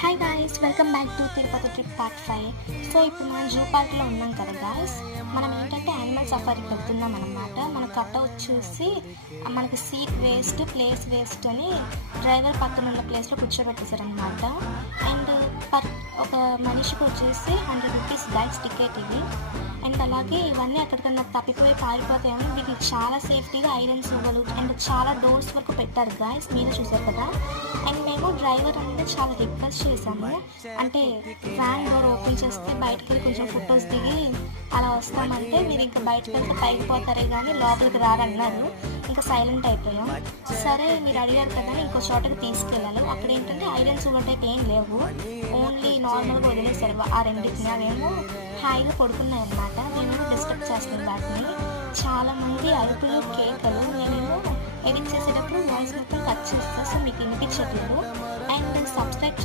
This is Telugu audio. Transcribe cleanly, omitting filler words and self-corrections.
Hi guys, welcome back to Tirupati trip part 5. So ఇప్పుడు మనం జూ పార్క్లో ఉన్నాం కదా గాయ్స్. మనం ఏంటంటే యానిమల్ సఫారీకి వెళ్తున్నాం అనమాట. మన కట్అవుట్ చూసి మనకి సీట్ వేస్ట్, ప్లేస్ వేస్ట్ అని డ్రైవర్ పక్కన ఉన్న ప్లేస్లో కూర్చోబెట్టేశారనమాట. అండ్ ఒక మనిషికి వచ్చేసి 100 రూపీస్ గైడ్స్ టికెట్ ఇది. అండ్ అలాగే ఇవన్నీ ఎక్కడికన్నా తప్పిపోయి పారిపోతాయని వీటికి చాలా సేఫ్టీగా ఐరన్ సువ్వలు అండ్ చాలా డోర్స్ వరకు పెట్టారు గాయస్, మీరు చూసారు కదా. అండ్ మేము డ్రైవర్ అనేది చాలా రిక్వెస్ట్ చేసాము, అంటే వ్యాన్ డోర్ ఓపెన్ చేస్తే బయటకు వెళ్ళి కొంచెం ఫొటోస్ దిగి అలా వస్తామంటే మీరు ఇంకా బయటకు వెళ్తే పైకి పోతారే కానీ లోపలికి రారన్నారు. ఇంకా సైలెంట్ అయిపోయాం. సరే మీరు అడిగారు కదా ఇంకో చోటకి తీసుకెళ్ళాలి. అక్కడ ఏంటంటే ఐరన్ సువ్వల్ టైప్ ఏం లేవు, ఓన్లీ నార్మల్గా వదిలేశారు ఆ రెండింటిని. అవేమో హాయిగా పడుకున్నాయి అన్నమాట. నేను డిస్టర్బ్ చేస్తున్నాను వాటిని. చాలామంది అరుపులు, కేకలు. నేను ఎడిట్ చేసేటప్పుడు వాయిస్ మొత్తం కట్ చేస్తాను, సో మీకు వినిపించట్లేదు. And subscribe